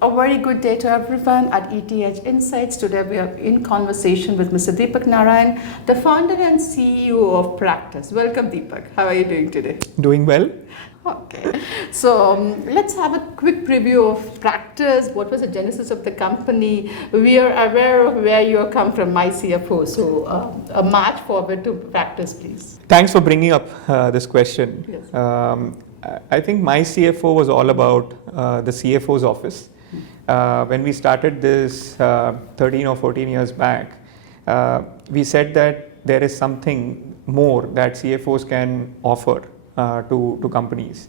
A very good day to everyone at ETH Insights. Today we are in conversation with Mr. Deepak Narayan, the founder and CEO of Practice. Welcome, Deepak. How are you doing today? Doing well. Okay, so let's have a quick preview of Practice. What was the genesis of the company? We are aware of where you come from, my CFO. So a march forward to Practice, please. Thanks for bringing up this question. Yes. I think my CFO was all about the CFO's office. When we started this 13 or 14 years back, we said that there is something more that CFOs can offer to companies.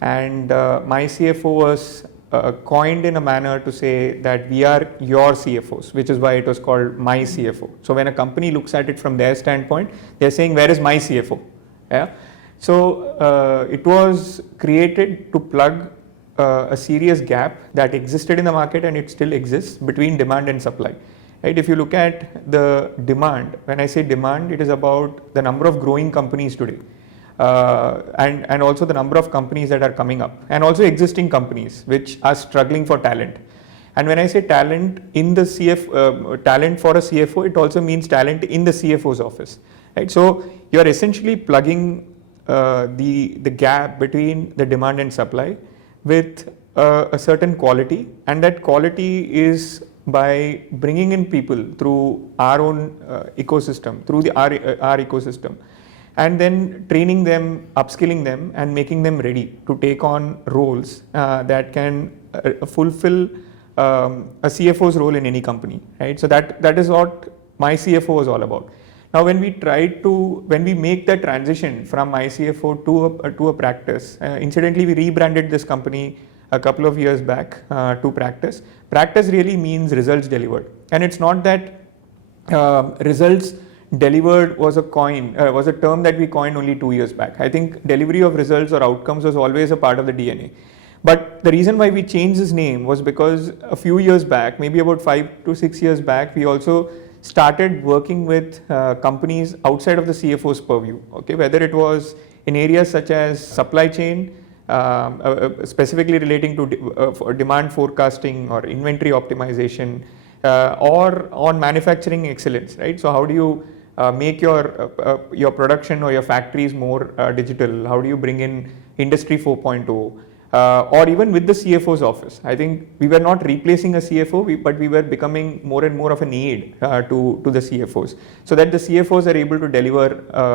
And my CFO was coined in a manner to say that we are your CFOs, which is why it was called my CFO. So when a company looks at it from their standpoint, they're saying, where is my CFO? Yeah. So it was created to plug a serious gap that existed in the market, and it still exists, between demand and supply. Right? If you look at the demand, when I say demand, it is about the number of growing companies today, and also the number of companies that are coming up, and also existing companies which are struggling for talent. And when I say talent in the talent for a CFO, it also means talent in the CFO's office. Right? So you are essentially plugging the gap between the demand and supply with a certain quality, and that quality is by bringing in people through our own ecosystem, through our ecosystem, and then training them, upskilling them, and making them ready to take on roles that can fulfill a CFO's role in any company. Right? So that is what my CFO was all about. Now, when we make that transition from ICFO to a Practice, incidentally, we rebranded this company a couple of years back to Practice. Practice really means results delivered, and it's not that results delivered was a term that we coined only 2 years back. I think delivery of results or outcomes was always a part of the DNA. But the reason why we changed this name was because a few years back, maybe about 5 to 6 years back, we also started working with companies outside of the CFO's purview, okay? Whether it was in areas such as supply chain, specifically relating to demand forecasting or inventory optimization, or on manufacturing excellence, right? So how do you make your production or your factories more digital? How do you bring in Industry 4.0? Or even with the CFO's office. I think we were not replacing a CFO, but we were becoming more and more of an aid to the CFOs, so that the CFOs are able to deliver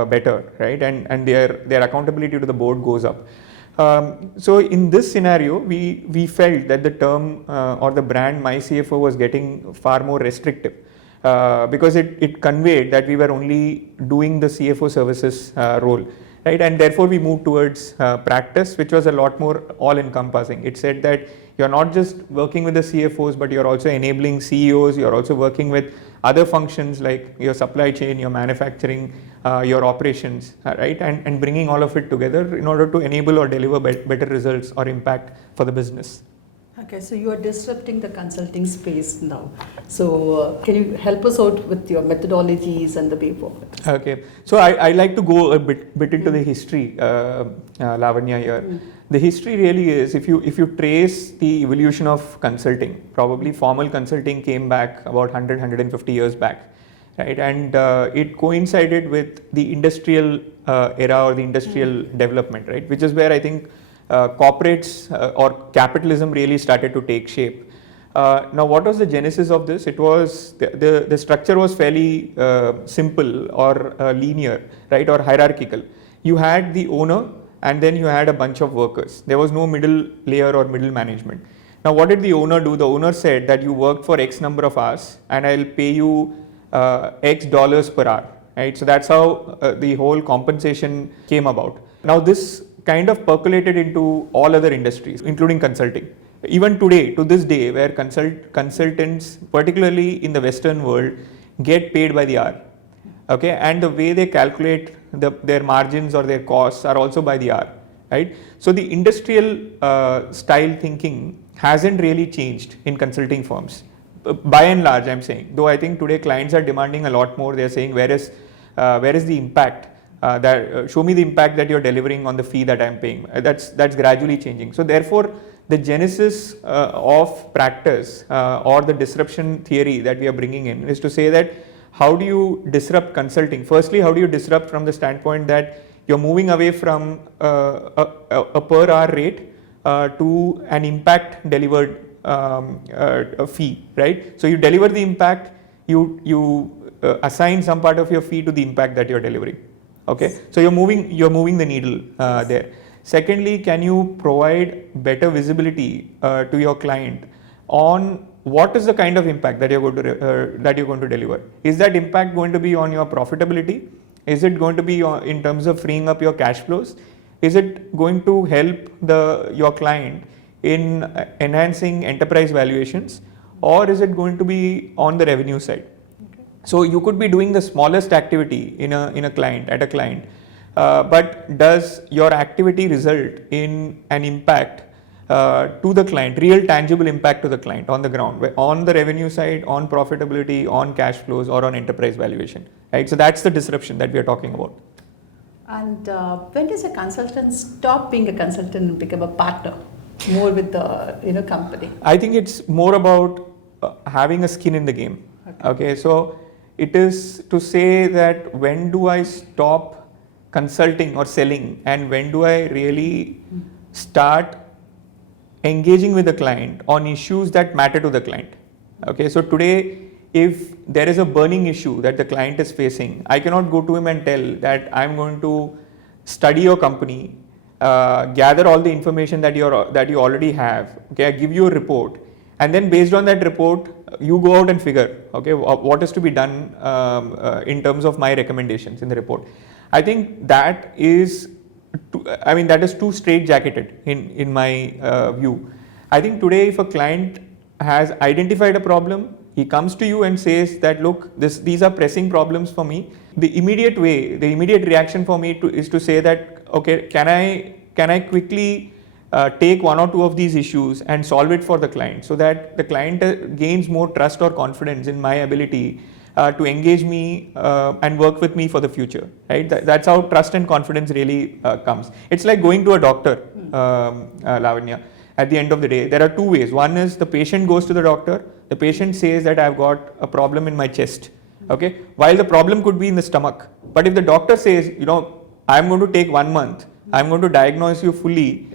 better, right? And their accountability to the board goes up. So in this scenario, we felt that the term or the brand My CFO was getting far more restrictive, because it conveyed that we were only doing the CFO services role. Right, and therefore we moved towards Practice, which was a lot more all-encompassing. It said that you're not just working with the CFOs, but you're also enabling CEOs. You're also working with other functions like your supply chain, your manufacturing, your operations, right? And bringing all of it together in order to enable or deliver better results or impact for the business. Okay, so you are disrupting the consulting space now. So can you help us out with your methodologies and the way forward? Okay, so I like to go a bit into the history, Lavanya here. The history really is, if you trace the evolution of consulting, probably formal consulting came back about 150 years back, right? And it coincided with the industrial era or the industrial development, right? Which is where I think corporates or capitalism really started to take shape. Now, what was the genesis of this? It was the structure was fairly simple or linear, right, or hierarchical. You had the owner, and then you had a bunch of workers. There was no middle layer or middle management. Now, what did the owner do? The owner said that you worked for X number of hours, and I'll pay you X dollars per hour, right? So that's how the whole compensation came about. Now, this kind of percolated into all other industries, including consulting. Even today, to this day, where consultants, particularly in the Western world, get paid by the hour, okay, and the way they calculate their margins or their costs are also by the hour, right? So the industrial style thinking hasn't really changed in consulting firms, by and large. I'm saying, though I think today clients are demanding a lot more. They're saying, where is the impact? Show me the impact that you're delivering on the fee that I'm paying. That's gradually changing. So therefore, the genesis of practice or the disruption theory that we are bringing in is to say that how do you disrupt consulting? Firstly, how do you disrupt from the standpoint that you're moving away from a per hour rate to an impact delivered a fee, right? So you deliver the impact, you assign some part of your fee to the impact that you're delivering. Okay, so you're moving the needle there. Secondly, can you provide better visibility to your client on what is the kind of impact that you're going to deliver? Is that impact going to be on your profitability? Is it going to be in terms of freeing up your cash flows? Is it going to help your client in enhancing enterprise valuations, or is it going to be on the revenue side? Okay. So you could be doing the smallest activity in a client, but does your activity result in an impact to the client, real tangible impact to the client on the ground, on the revenue side, on profitability, on cash flows, or on enterprise valuation, right? So that's the disruption that we are talking about. And when does a consultant stop being a consultant and become a partner more with the company? I think it's more about having a skin in the game. Okay, so it is to say that when do I stop consulting or selling, and when do I really start engaging with the client on issues that matter to the client. Okay, so today, if there is a burning issue that the client is facing, I cannot go to him and tell that I'm going to study your company, gather all the information that you already have. Okay, I give you a report, and then based on that report, you go out and figure, okay, what is to be done in terms of my recommendations in the report. I think that is too straitjacketed in my view. I think today, if a client has identified a problem, he comes to you and says that, look, these are pressing problems for me. The immediate reaction for me is to say that, okay, can I quickly take one or two of these issues and solve it for the client, so that the client gains more trust or confidence in my ability to engage me and work with me for the future, right? That's how trust and confidence really comes. It's like going to a doctor, Lavanya. At the end of the day, there are two ways. One is the patient goes to the doctor. The patient says that I've got a problem in my chest. Okay, while the problem could be in the stomach. But if the doctor says, I'm going to take 1 month, I'm going to diagnose you fully,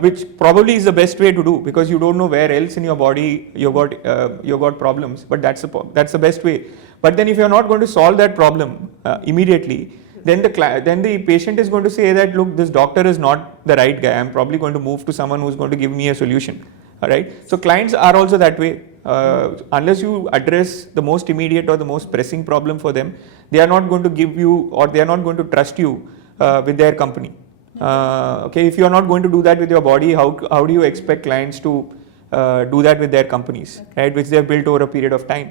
which probably is the best way to do, because you don't know where else in your body you got problems. But that's the best way. But then if you're not going to solve that problem immediately, then the patient is going to say that, look, this doctor is not the right guy. I'm probably going to move to someone who's going to give me a solution. All right. So clients are also that way. Unless you address the most immediate or the most pressing problem for them, they are not going to give you, or they are not going to trust you with their company. Okay. If you are not going to do that with your body, how do you expect clients to do that with their companies, right? Which they have built over a period of time.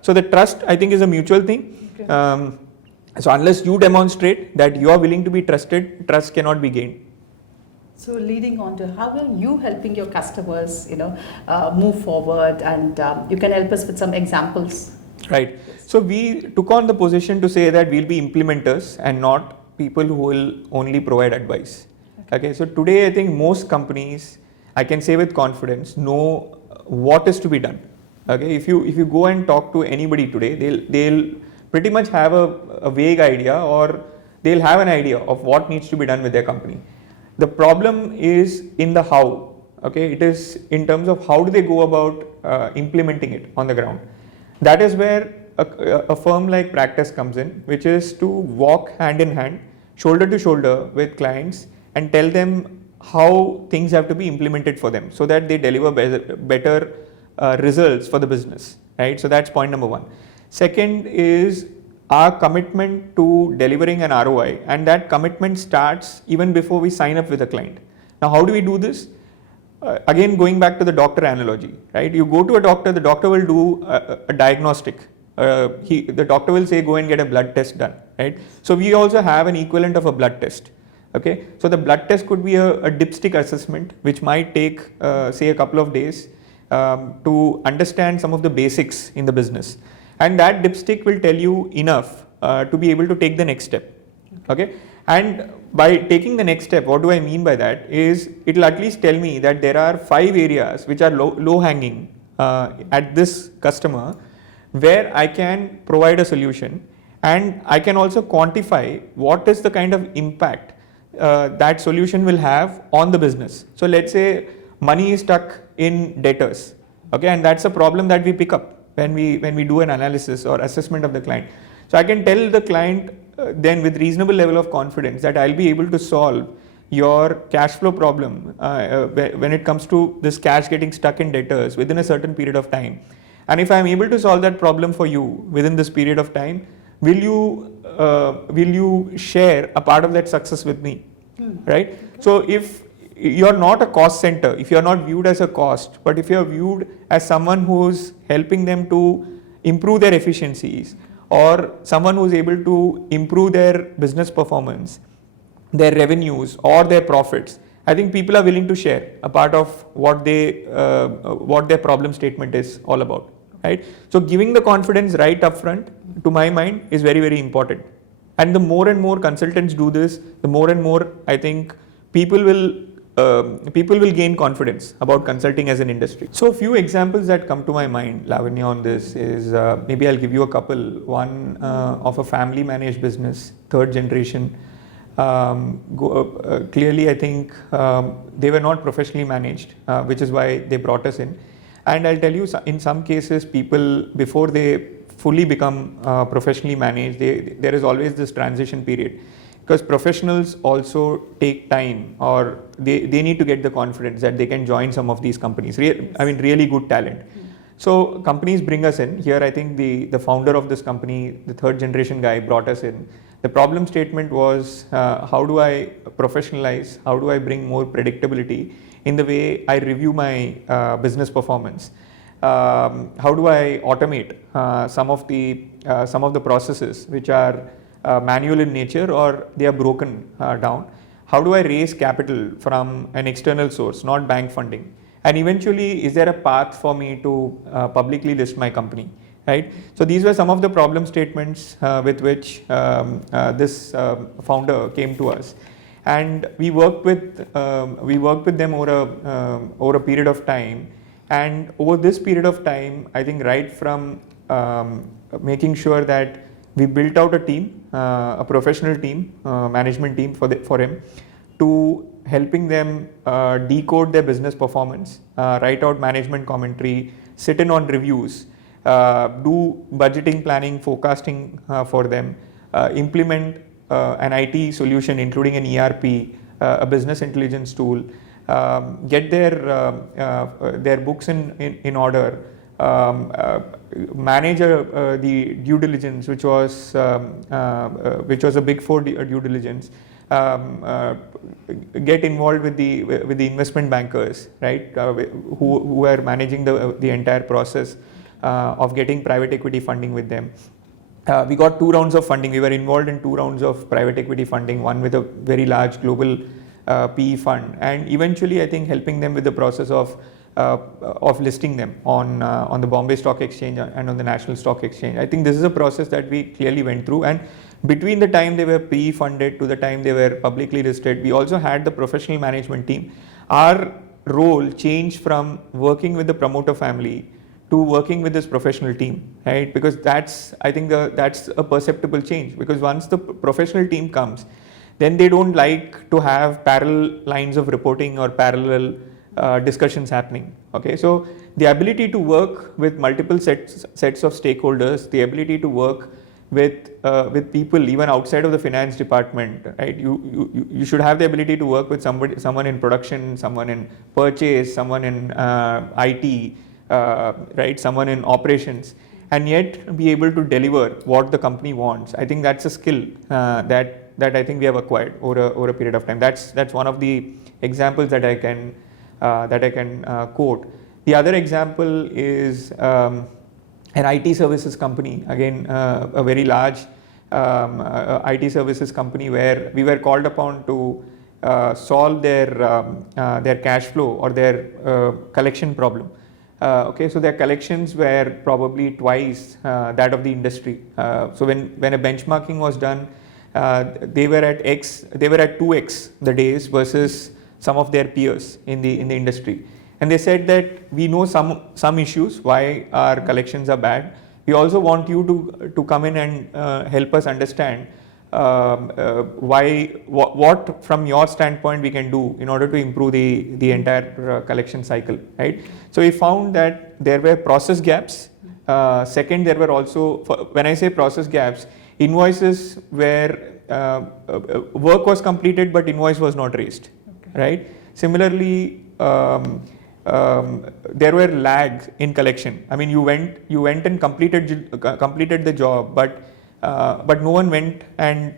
So the trust, I think, is a mutual thing. Okay. So unless you demonstrate that you are willing to be trusted, trust cannot be gained. So leading on to how are you helping your customers, move forward, and you can help us with some examples. Right. So we took on the position to say that we'll be implementers and not people who will only provide advice. Okay. So today, I think most companies, I can say with confidence, know what is to be done. Okay. If you go and talk to anybody today, they'll pretty much have a vague idea, or they'll have an idea of what needs to be done with their company. The problem is in the how. Okay, it is in terms of how do they go about implementing it on the ground. That is where a firm like Practice comes in, which is to walk hand in hand, shoulder to shoulder with clients and tell them how things have to be implemented for them, so that they deliver better results for the business. Right. So that's point number one. Second is our commitment to delivering an ROI, and that commitment starts even before we sign up with a client. Now, how do we do this? Again, going back to the doctor analogy, right? You go to a doctor, the doctor will do a diagnostic. The doctor will say, go and get a blood test done, right? So we also have an equivalent of a blood test. Okay, so the blood test could be a dipstick assessment, which might take, say, a couple of days to understand some of the basics in the business. And that dipstick will tell you enough to be able to take the next step. Okay, And by taking the next step, what do I mean by that? Is it will at least tell me that there are 5 areas which are low hanging at this customer where I can provide a solution, and I can also quantify what is the kind of impact that solution will have on the business. So let's say money is stuck in debtors, okay, and that's a problem that we pick up when we do an analysis or assessment of the client. So I can tell the client then with reasonable level of confidence that I'll be able to solve your cash flow problem when it comes to this cash getting stuck in debtors within a certain period of time. And if I'm able to solve that problem for you within this period of time, will you share a part of that success with me, right? So if you're not a cost center, if you're not viewed as a cost, but if you're viewed as someone who's helping them to improve their efficiencies, or someone who's able to improve their business performance, their revenues or their profits, I think people are willing to share a part of what their problem statement is all about, right? So giving the confidence right up front, to my mind, is very, very important. And the more and more consultants do this, the more and more I think people will gain confidence about consulting as an industry. So a few examples that come to my mind, Lavanya, on this is maybe I'll give you a couple. One of a family managed business, third generation. Clearly, I think they were not professionally managed, which is why they brought us in. And I'll tell you, in some cases, people, before they fully become professionally managed, there is always this transition period. Because professionals also take time, or they need to get the confidence that they can join some of these companies. Really good talent. So companies bring us in. Here I think the founder of this company, the third generation guy, brought us in. The problem statement was, how do I professionalize, how do I bring more predictability in the way I review my business performance? How do I automate some of the processes which are manual in nature, or they are broken down? How do I raise capital from an external source, not bank funding? And eventually, is there a path for me to publicly list my company, right? So these were some of the problem statements with which this founder came to us, and we worked with them over a period of time. And over this period of time, I think right from making sure that we built out a team, a professional team, management team for him, to helping them decode their business performance, write out management commentary, sit in on reviews, do budgeting, planning, forecasting for them, implement an IT solution including an ERP, a business intelligence tool, get their books in order, manage the due diligence, which was a Big Four due diligence, get involved with the investment bankers, right, who are managing the entire process of getting private equity funding with them. We got 2 rounds of funding. We were involved in 2 rounds of private equity funding, one with a very large global PE fund, and eventually I think helping them with the process of listing them on the Bombay Stock Exchange and on the National Stock Exchange. I think this is a process that we clearly went through, and between the time they were PE funded to the time they were publicly listed, we also had the professional management team. Our role changed from working with the promoter family to working with this professional team, right? Because that's a perceptible change, because once the professional team comes, then they don't like to have parallel lines of reporting or parallel discussions happening. Okay, so the ability to work with multiple sets of stakeholders, the ability to work with people even outside of the finance department, right? You should have the ability to work with someone in production, someone in purchase, someone in IT, right? Someone in operations, and yet be able to deliver what the company wants. I think that's a skill that I think we have acquired over a period of time. That's one of the examples that I can quote. The other example is an IT services company, again a very large IT services company where we were called upon to solve their cash flow or their collection problem. Okay, so their collections were probably twice that of the industry. So when a benchmarking was done, they were at 2x the days versus some of their peers in the industry. And they said that we know some issues why our collections are bad. We also want you to come in and help us understand what from your standpoint we can do in order to improve the entire collection cycle, right? So we found that there were process gaps. Second, there were also, when I say process gaps, invoices where work was completed but invoice was not raised, right? Similarly, there were lags in collection. I mean, you went and completed the job, but no one went and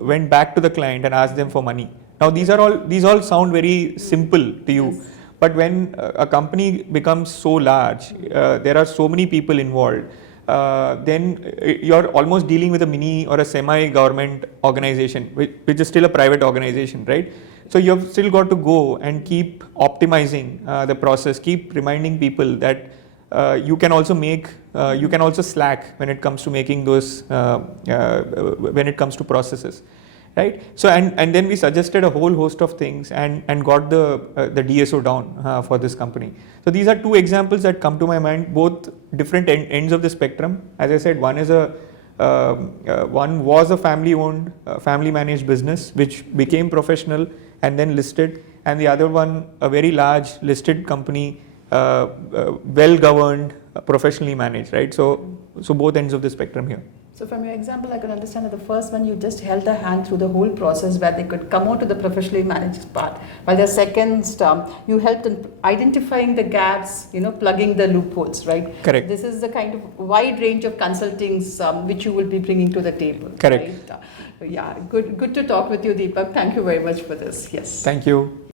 went back to the client and asked them for money. Now these all sound very simple to you, yes. But when a company becomes so large, there are so many people involved. Then you're almost dealing with a mini or a semi-government organization, which is still a private organization, right? So you've still got to go and keep optimizing the process, keep reminding people that you can also slack when it comes to making those, when it comes to processes, right? So and then we suggested a whole host of things and got the DSO down for this company. So these are two examples that come to my mind, both different ends of the spectrum. As I said, one was a family-owned, family-managed business which became professional and then listed, and the other one, a very large listed company, well-governed, professionally managed, right? So both ends of the spectrum here. So from your example, I can understand that the first one, you just held a hand through the whole process where they could come out to the professionally managed part. While the second, you helped in identifying the gaps, plugging the loopholes, right? Correct. This is the kind of wide range of consultings which you will be bringing to the table. Correct. Right? Yeah, good to talk with you, Deepak. Thank you very much for this. Yes. Thank you.